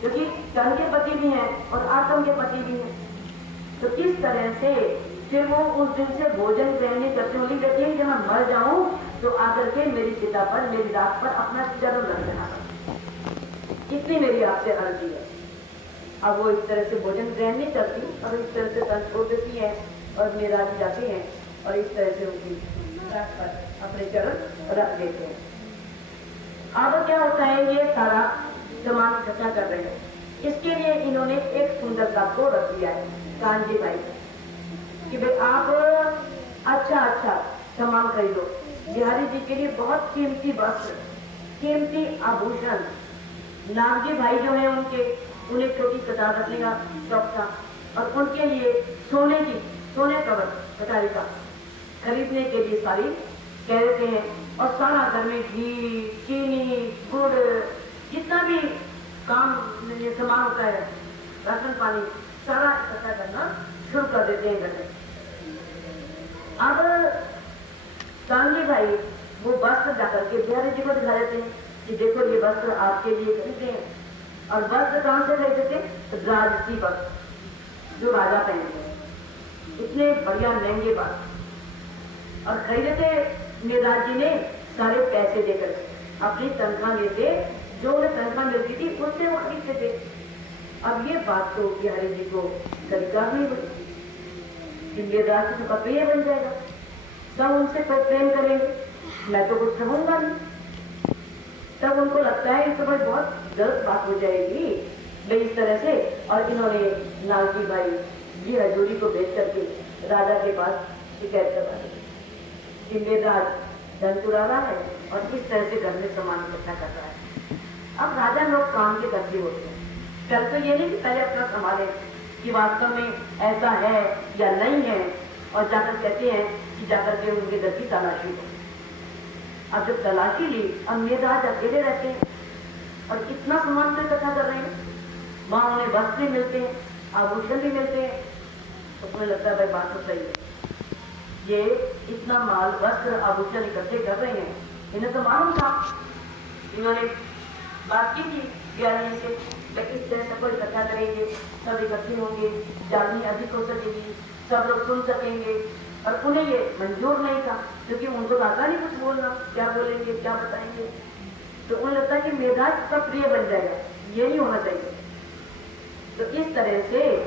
क्योंकि तन के पति भी हैं और आत्म के पति भी हैं। तो किस तरह से फिर वो उस दिन से भोजन ग्रहण नहीं करते, बोली कहती है कि मैं मर जाऊं तो आकर के मेरी चिता पर, मेरी राख पर अपना चरण रख देना, इतनी मेरी आपसे अर्जी है। अब वो इस तरह से भोजन ग्रहण नहीं करती और इस तरह से तन छोड़ देती है और मेरा भी जाते हैं और इस तरह से उनकी राख पर अपने चरण रख देते हैं। अब क्या होता है, ये सारा सामान इकट्ठा कर रहे हैं। इसके लिए इन्होंने एक सुंदर सा को रख दिया है कांजी भाई कि भाई आप अच्छा सामान खरीदो। बिहारी जी के लिए बहुत कीमती वस्त्र, कीमती आभूषण, नागजी भाई जो है उन्हें छोटी कतार रखने का शौक था और उनके लिए सोने कवर कटारी का खरीदने के लिए सारी कह देते हैं। और सारा घर में घी, चीनी, गुड़, जितना भी काम सामान होता है, राशन पानी, सारा इकट्ठा करना शुरू कर देते हैं घर में। अब कांजी भाई वो वस्त्र जाकर के बिहारी जी को दिखा देते हैं कि देखो ये वस्त्र आपके लिए खरीदे हैं। और वस्त्र कहां से खरीदते थे? राजसी वस्त्र जो राजा पहनते हैं, इतने बढ़िया महंगे वस्त्र। और खरीदे थे निराज जी ने सारे पैसे देकर, अपनी तनख्वाह में से जो उन्हें तनख्वाह मिलती थी उससे वो खरीदते थे। अब ये बात तो बिहारी जी को स्वीकार नहीं हुई कि निराज जी का प्रिय बन जाएगा, सब उनसे प्रेम करेंगे, मैं तो कुछ कहूंगा नहीं। तब उनको लगता है तो भाई बहुत गलत बात हो जाएगी भाई इस तरह से। और इन्होंने नागजी भाई जी हजूरी को भेज करके राजा के पास शिकायत करवा दी कि मेरा धन चुरा रहा है और किस तरह से घर में सामान इकट्ठा कर रहा है। अब राजा लोग काम के करते होते हैं, कल तो ये नहीं कि पहले अपना संभाले कि वास्तव में ऐसा है या नहीं है, और जाकर कहते हैं कि जाकर के उनके घर की तलाशी हो। अब जब तलाशी ली, अब मेराज अकेले रहते हैं और कितना सामान से इकट्ठा कर रहे हैं, वहां उन्हें वस्त्र भी मिलते हैं, आभूषण भी मिलते हैं। तो तुम्हें लगता है भाई बात तो सही है, ये इतना माल, वस्त्र, आभूषण इकट्ठे कर रहे हैं, इन्हें तो मालूम था। इन्होंने बात की थी बिहारी से, इस तरह सबको इकट्ठा करेंगे, सब इकट्ठे होंगे, जानी अधिक हो सकेगी, सब लोग सुन सकेंगे। और उन्हें ये मंजूर नहीं था क्योंकि उनको आता नहीं कुछ बोलना, क्या बोलेंगे, क्या बताएंगे। तो उन्हें लगता है कि मेराज का प्रिय बन जाएगा, ये नहीं होना चाहिए। तो इस तरह से